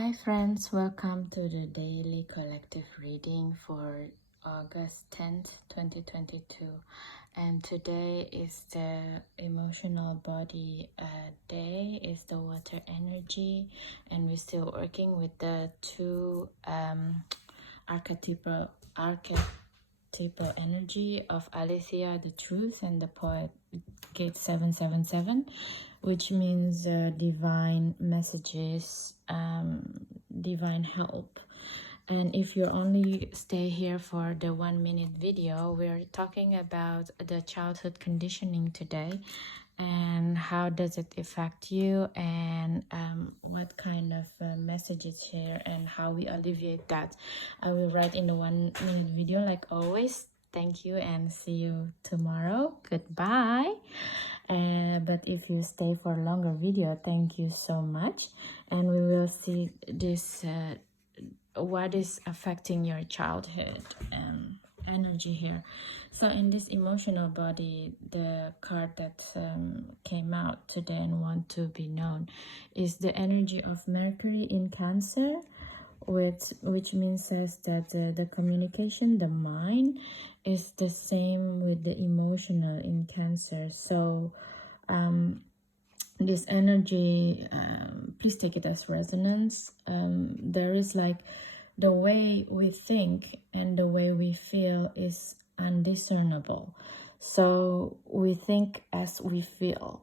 Hi friends, welcome to the daily collective reading for August 10th, 2022. And today is the emotional body day, is the water energy, and we're still working with the two archetypal energy of Aletheia, the truth, and the poet Gate 777, which means divine messages, divine help. And if you only stay here for the 1 minute video, we're talking about the childhood conditioning today and how does it affect you, and what kind of messages here and how we alleviate that. I will write in the 1 minute video like always. Thank you and see you tomorrow. Goodbye. But if you stay for a longer video, thank you so much, and we will see this what is affecting your childhood energy here. So in this emotional body, the card that came out today and want to be known is the energy of Mercury in Cancer, which means says that the communication, the mind, is the same with the emotional in Cancer. So this energy, please take it as resonance. There is like the way we think and the way we feel is undiscernible. So we think as we feel.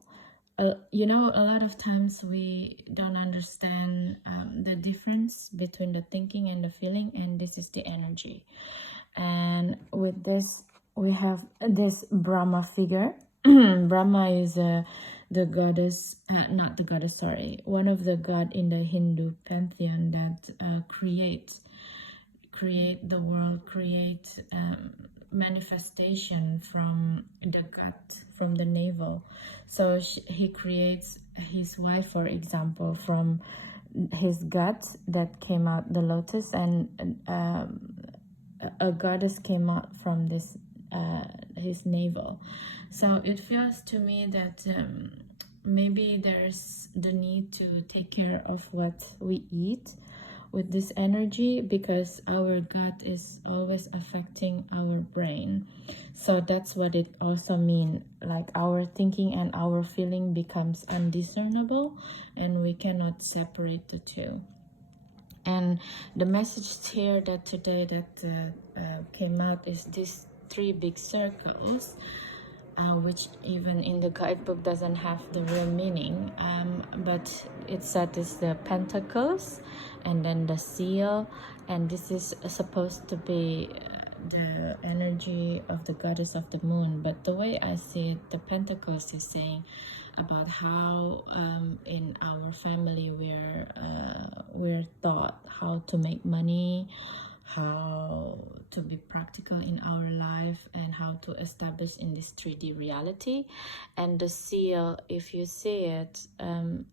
You know, a lot of times we don't understand the difference between the thinking and the feeling, and this is the energy. And with this, we have this Brahma figure. Brahma is the goddess, not the goddess, sorry, one of the god in the Hindu pantheon that create the world, create manifestation from the gut, from the navel. So he creates his wife, for example, from his gut that came out the lotus, and a goddess came out from this his navel. So it feels to me that maybe there's the need to take care of what we eat with this energy, because our gut is always affecting our brain. So that's what it also means, like our thinking and our feeling becomes undiscernible and we cannot separate the two. And the message here that today that came out is these three big circles, which even in the guidebook doesn't have the real meaning, but it said it's the pentacles and then the seal, and this is supposed to be the energy of the goddess of the moon. But the way I see it, the pentacles is saying about how in our family we're taught how to make money, how to be practical in our life, and how to establish in this 3D reality. And the seal, if you see it,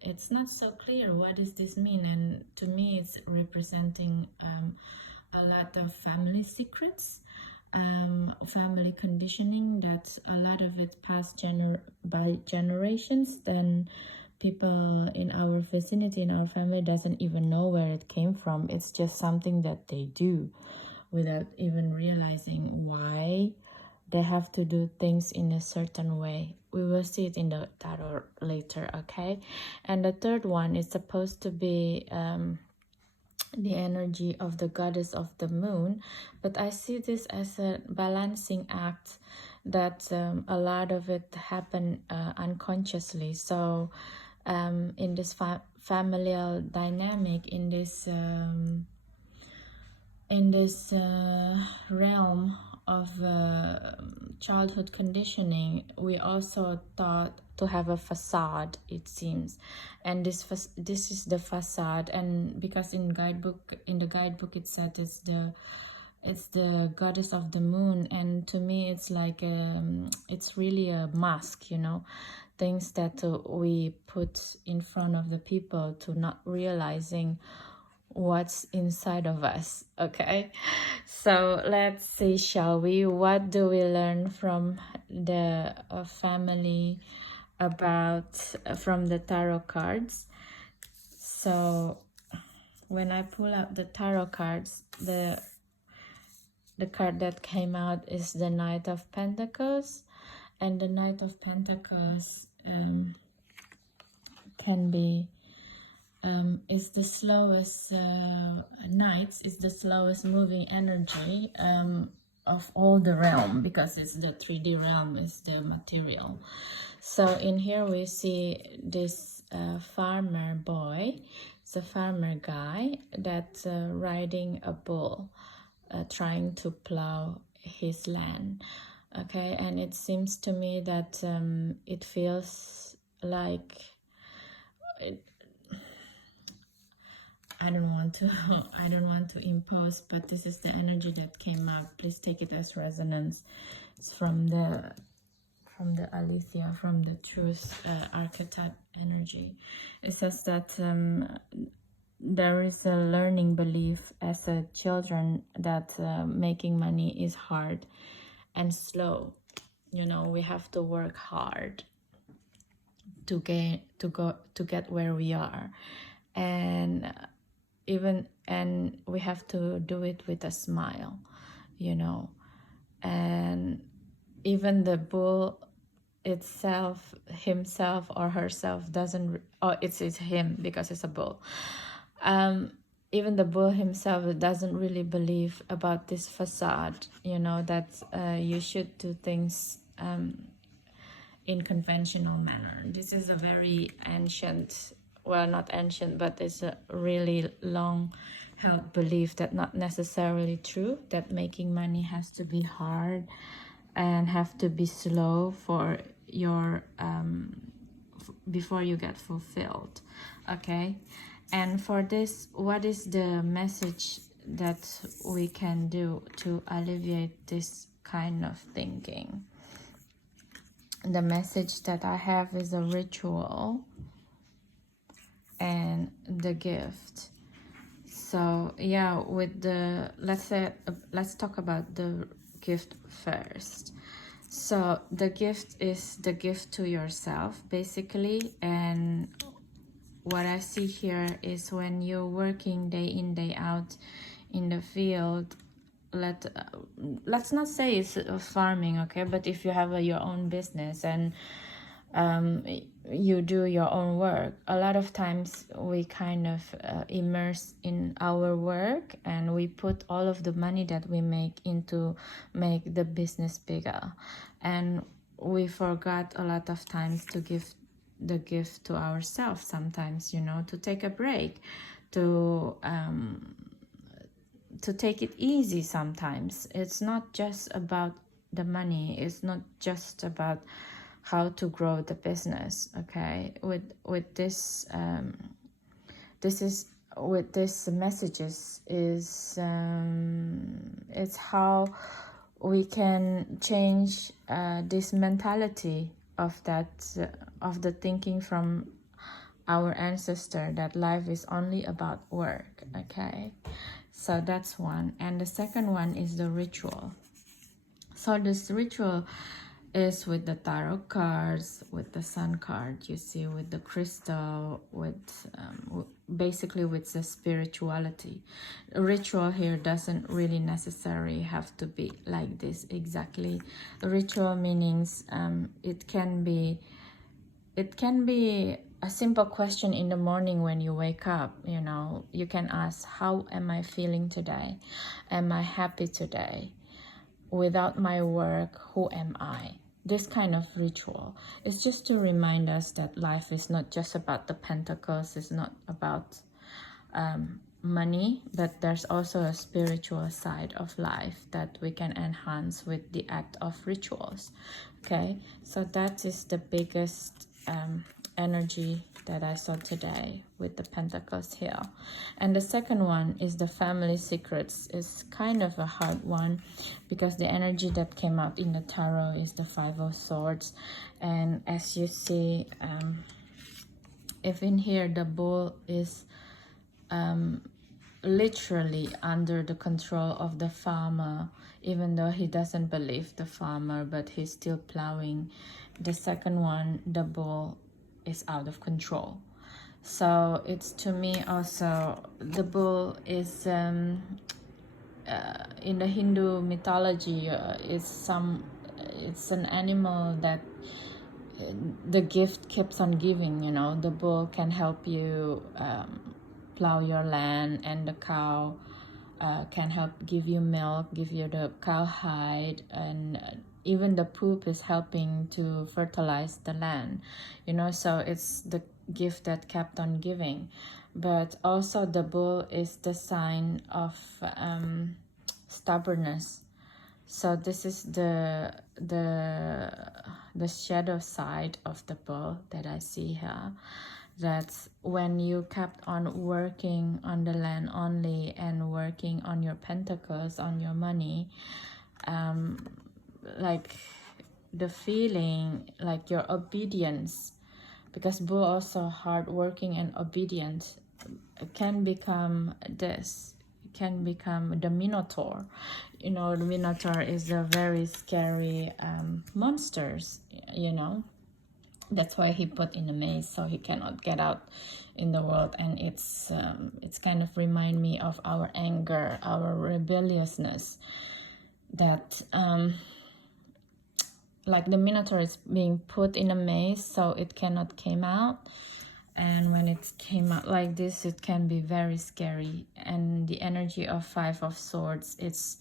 it's not so clear what does this mean, and to me it's representing a lot of family secrets, family conditioning, that a lot of it passed by generations. Then people in our vicinity, in our family, doesn't even know where it came from. It's just something that they do without even realizing why they have to do things in a certain way. We will see it in the tarot later, okay? And the third one is supposed to be the energy of the goddess of the moon, but I see this as a balancing act, that a lot of it happened unconsciously. So in this familial dynamic, in this realm of childhood conditioning, we also taught to have a facade, it seems, and this is the facade. And because in the guidebook it said it's the goddess of the moon, and to me it's like it's really a mask, you know, things that we put in front of the people to not realizing what's inside of us. Okay, so let's see, shall we, what do we learn from the family about from the tarot cards? So when I pull out the tarot cards, the card that came out is the Knight of Pentacles, and the Knight of Pentacles can be is the slowest Knights is the slowest moving energy of all the realm, because it's the 3D realm, is the material. So in here we see this farmer boy. It's a farmer guy that's riding a bull, trying to plow his land. Okay, and it seems to me that it feels like I don't want to impose, but this is the energy that came out. Please take it as resonance. It's from the Aletheia, from the truth archetype energy. It says that there is a learning belief as a children that making money is hard and slow. You know, we have to work hard to get where we are, and we have to do it with a smile, you know. And even the bull itself, himself or herself, doesn't, oh, it's him because it's a bull. Even the bull himself doesn't really believe about this facade, you know, that you should do things in conventional manner. This is a very ancient, well, not ancient, but it's a really long held belief that not necessarily true, that making money has to be hard and have to be slow for your before you get fulfilled. Okay, and for this, what is the message that we can do to alleviate this kind of thinking? The message that I have is a ritual and the gift. So yeah, with the, let's talk about the gift first. So the gift is the gift to yourself, basically. And what I see here is when you're working day in, day out in the field, let's not say it's farming, okay, but if you have your own business and you do your own work, a lot of times we kind of immerse in our work, and we put all of the money that we make into make the business bigger, and we forgot a lot of times to give the gift to ourselves sometimes, you know, to take a break, to take it easy sometimes. It's not just about the money, it's not just about how to grow the business, okay? With this with this messages is it's how we can change this mentality of that of the thinking from our ancestor, that life is only about work, okay? So that's one. And the second one is the ritual. So this ritual is with the tarot cards, with the sun card, you see, with the crystal, with basically with the spirituality. A ritual here doesn't really necessarily have to be like this exactly. The ritual meanings, it can be a simple question in the morning when you wake up. You know, you can ask, how am I feeling today? Am I happy today? Without my work, who am I? This kind of ritual is just to remind us that life is not just about the pentacles, it's not about money, but there's also a spiritual side of life that we can enhance with the act of rituals. Okay, so that is the biggest energy that I saw today with the Pentacles here. And the second one is the family secrets. Is kind of a hard one because the energy that came out in the tarot is the Five of Swords. And as you see, if in here the bull is literally under the control of the farmer, even though he doesn't believe the farmer, but he's still plowing. The second one, the bull, is out of control. So it's, to me also, the bull is in the Hindu mythology, it's an animal that the gift keeps on giving. The bull can help you plow your land, and the cow can help give you milk, give you the cowhide, and even the poop is helping to fertilize the land. So it's the gift that kept on giving. But also the bull is the sign of stubbornness. So this is the shadow side of the bull that I see here. That's when you kept on working on the land only and working on your pentacles, on your money, like the feeling, like your obedience, because bull also hardworking and obedient, can become this, can become the Minotaur. The Minotaur is a very scary monsters. That's why he put in a maze, so he cannot get out in the world. And it's kind of remind me of our anger, our rebelliousness, that like the Minotaur is being put in a maze, so it cannot came out. And when it came out like this, it can be very scary. And the energy of Five of Swords, it's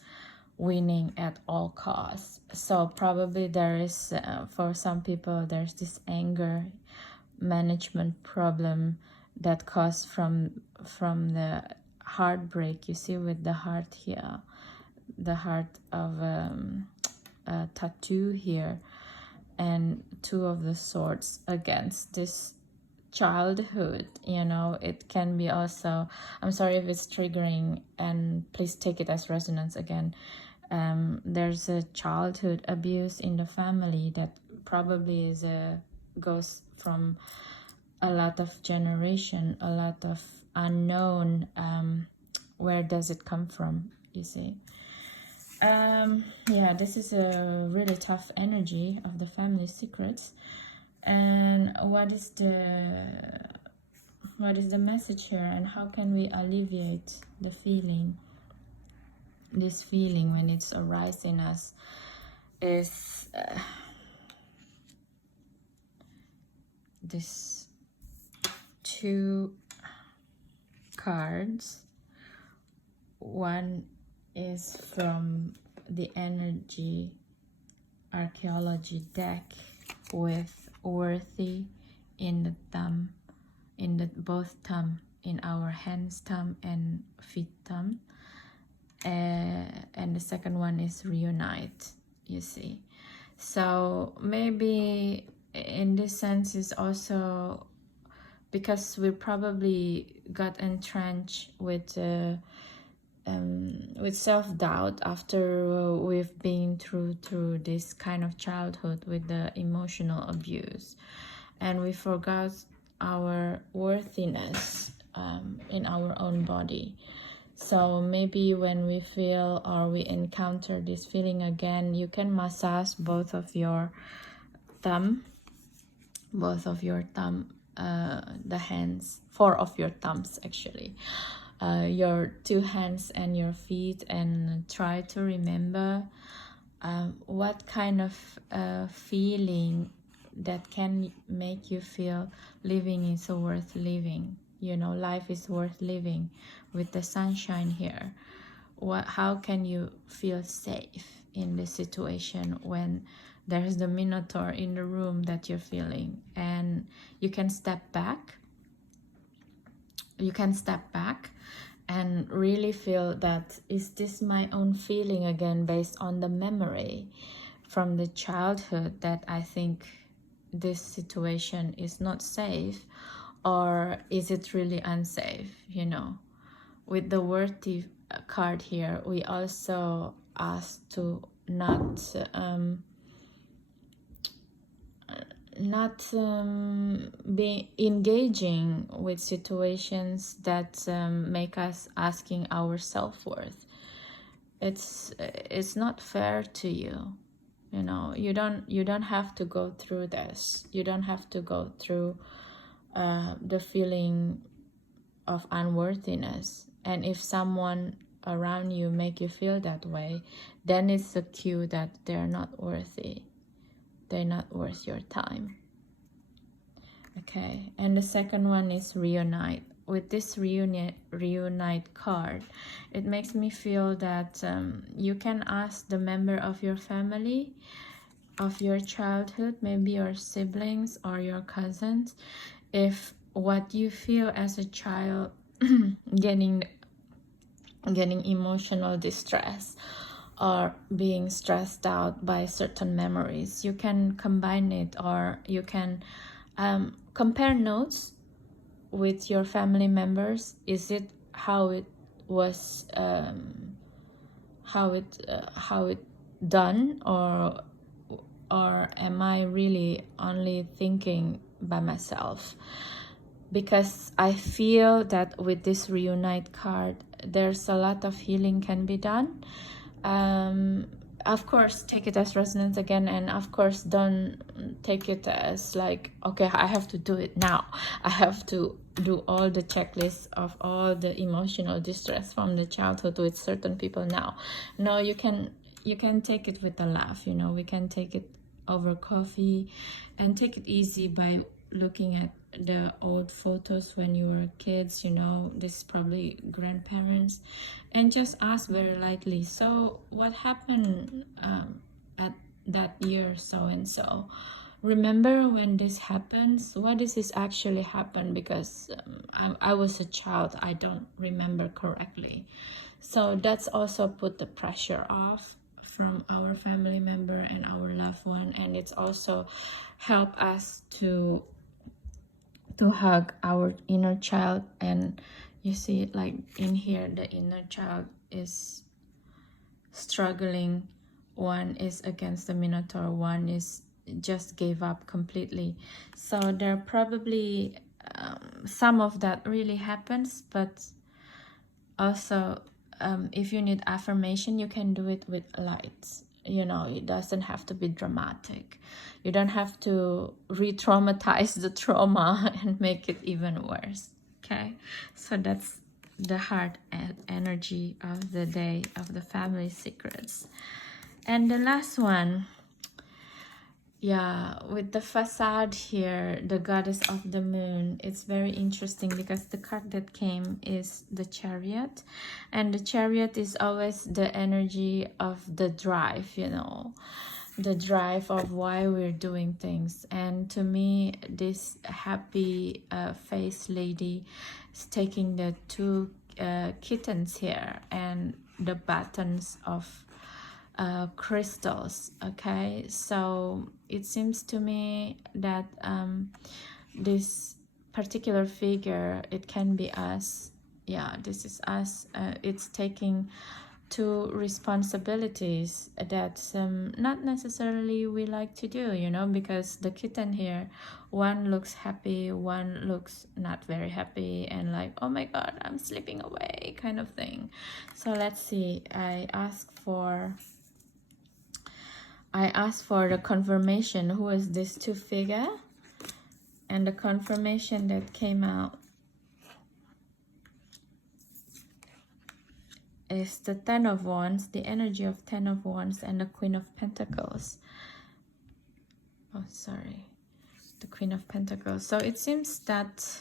winning at all costs. So probably there is, for some people, there's this anger management problem that caused from the heartbreak. You see with the heart here, the heart of a tattoo here, and Two of the Swords against this childhood. It can be also, I'm sorry if it's triggering, and please take it as resonance again. There's a childhood abuse in the family that probably goes from a lot of generation, a lot of unknown. Where does it come from, you see? Yeah, this is a really tough energy of the family secrets. And what is the message here, and how can we alleviate the feeling? This feeling, when it's arising us, is this two cards. One is from the energy archaeology deck with worthy in the thumb, in the both thumb, in our hands thumb and feet thumb, and the second one is reunite, you see. So maybe in this sense is also because we probably got entrenched with self-doubt after we've been through this kind of childhood with the emotional abuse, and we forgot our worthiness in our own body. So maybe when we feel or we encounter this feeling again, you can massage both of your thumb, the hands, 4 of your thumbs actually, your 2 hands and your feet, and try to remember what kind of feeling that can make you feel living is worth living. Life is worth living with the sunshine here. How can you feel safe in this situation when there's the Minotaur in the room that you're feeling? And you can step back. And really feel that, is this my own feeling again, based on the memory from the childhood, that I think this situation is not safe, or is it really unsafe? With the worthy card here, we also ask to not be engaging with situations that make us asking our self-worth. It's not fair to you. You don't have to go through this. You don't have to go through the feeling of unworthiness. And if someone around you make you feel that way, then it's a cue that they're not worthy. They're not worth your time. Okay, and the second one is reunite. With this reunite card, it makes me feel that you can ask the member of your family, of your childhood, maybe your siblings or your cousins, if what you feel as a child getting emotional distress or being stressed out by certain memories, you can combine it, or you can compare notes with your family members. Is it how it was, how it done, or am I really only thinking by myself? Because I feel that with this reunite card, there's a lot of healing can be done. Of course, take it as resonance again, and of course, don't take it as like, okay, I have to do it now. I have to do all the checklists of all the emotional distress from the childhood with certain people now. No, you can take it with a laugh. You know, we can take it over coffee and take it easy by looking at the old photos when you were kids. You know, this is probably grandparents, and just ask very lightly, so what happened at that year so and so? Remember when this happens? Why does this actually happen? Because I was a child, I don't remember correctly. So that's also put the pressure off from our family member and our loved one, and it's also help us to hug our inner child. And you see it like in here, the inner child is struggling. One is against the Minotaur, one is just gave up completely. So there probably some of that really happens, but also if you need affirmation, you can do it with lights. You know, it doesn't have to be dramatic. You don't have to re-traumatize the trauma and make it even worse. Okay, so that's the heart energy of the day of the family secrets. And the last one, yeah, with the facade here, the goddess of the moon, it's very interesting because the card that came is the Chariot, and the Chariot is always the energy of the drive, you know, the drive of why we're doing things. And to me, this happy face lady is taking the two kittens here and the buttons of crystals. Okay, so it seems to me that this particular figure, it can be us. Yeah, this is us. It's taking two responsibilities that not necessarily we like to do, you know, because the kitten here, one looks happy, one looks not very happy, and like, oh my god, I'm slipping away kind of thing. So let's see. I asked for the confirmation, who is this two figure, and the confirmation that came out is the Ten of Wands, the energy of Ten of Wands, and the Queen of Pentacles. Oh, sorry, the Queen of Pentacles. So it seems that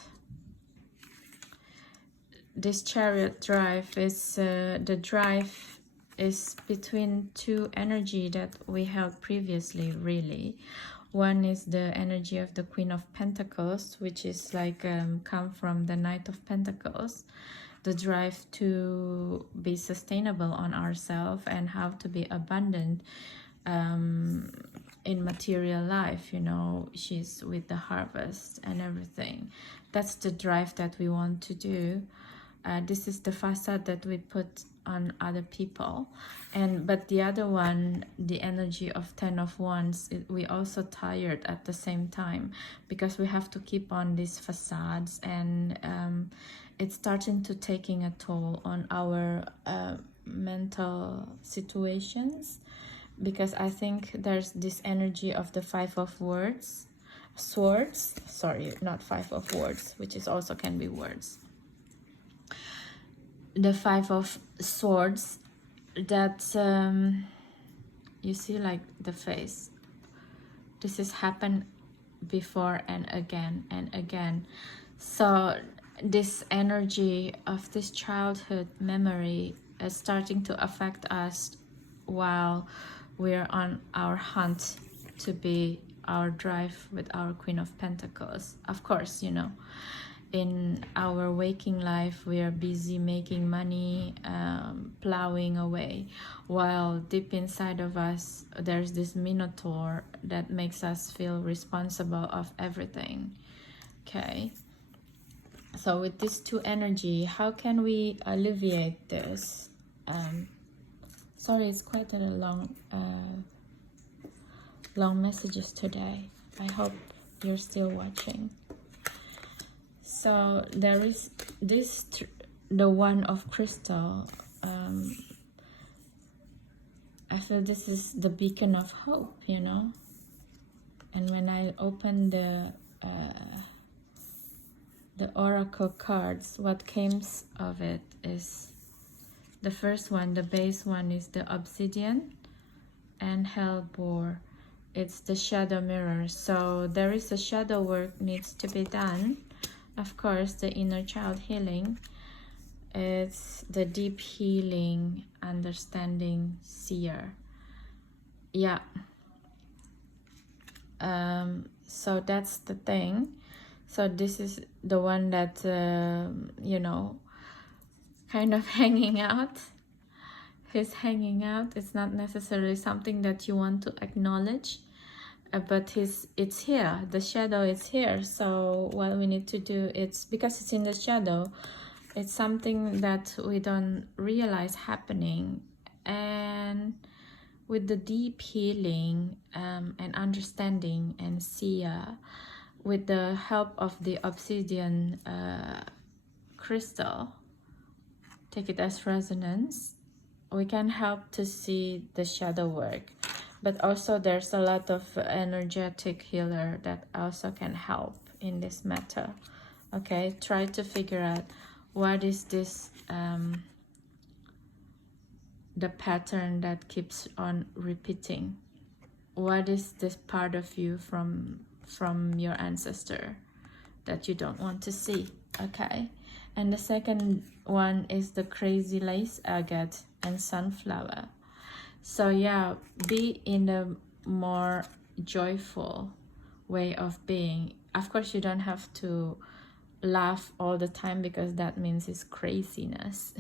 this Chariot drive is the drive is between two energy that we held previously, really. One is the energy of the Queen of Pentacles, which is like come from the Knight of Pentacles, the drive to be sustainable on ourselves and how to be abundant in material life. You know, she's with the harvest and everything. That's the drive that we want to do. This is the facade that we put on other people. And but the other one, the energy of Ten of Wands, we also tired at the same time, because we have to keep on these facades, and it's starting to taking a toll on our mental situations, because I think there's this energy of the Five of Words, swords, sorry, not 5 of words, which is also can be words. The 5 of swords, that you see like the face. This has happened before and again. So this energy of this childhood memory is starting to affect us while we're on our hunt to be our drive with our Queen of Pentacles. Of course, you know, in our waking life we are busy making money, plowing away, while deep inside of us there's this minotaur that makes us feel responsible of everything. Okay, so with this 2 energy, how can we alleviate this? Sorry, it's quite a long messages today. I hope you're still watching. So there is this, the one of crystal. I feel this is the beacon of hope, you know. And when I open the oracle cards, what came of it is the first one, the base one, is the obsidian, and hellebore. It's the shadow mirror. So there is a shadow work needs to be done. Of course, the inner child healing. It's the deep healing, understanding seer. Yeah. So that's the thing. So this is the one that, you know, kind of hanging out. He's hanging out. It's not necessarily something that you want to acknowledge, but it's here. The shadow is here. So what we need to do, it's because it's in the shadow, it's something that we don't realize happening. And with the deep healing and understanding and seer, with the help of the obsidian crystal, take it as resonance, we can help to see the shadow work. But also there's a lot of energetic healer that also can help in this matter. Okay, try to figure out what is this, the pattern that keeps on repeating. What is this part of you from your ancestor that you don't want to see? Okay, and the second one is the crazy lace agate and sunflower. So yeah, be in a more joyful way of being. Of course, you don't have to laugh all the time because that means it's craziness.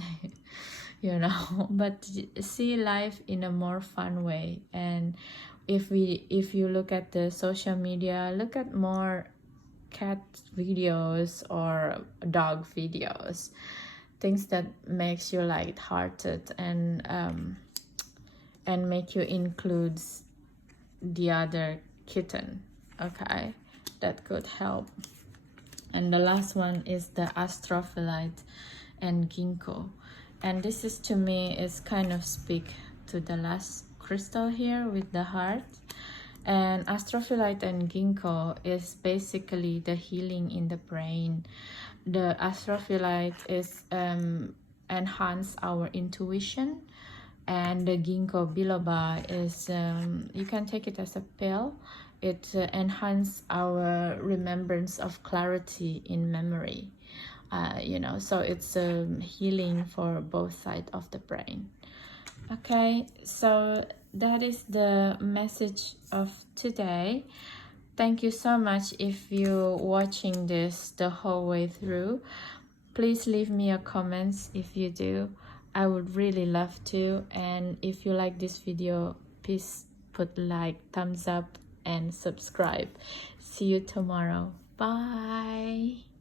You know, but see life in a more fun way. And if you look at the social media, look at more cat videos or dog videos, things that makes you light-hearted and make you include the other kitten. Okay, that could help. And the last one is the astrophyllite and ginkgo. And this is, to me, is kind of speak to the last crystal here with the heart. And astrophyllite and ginkgo is basically the healing in the brain. The astrophyllite is enhance our intuition, and the ginkgo biloba is you can take it as a pill. It enhance our remembrance of clarity in memory. You know, so it's healing for both sides of the brain. Okay, so that is the message of today. Thank you so much if you're watching this the whole way through. Please leave me a comments if you do. I would really love to. And if you like this video, please put like, thumbs up, and subscribe. See you tomorrow. Bye.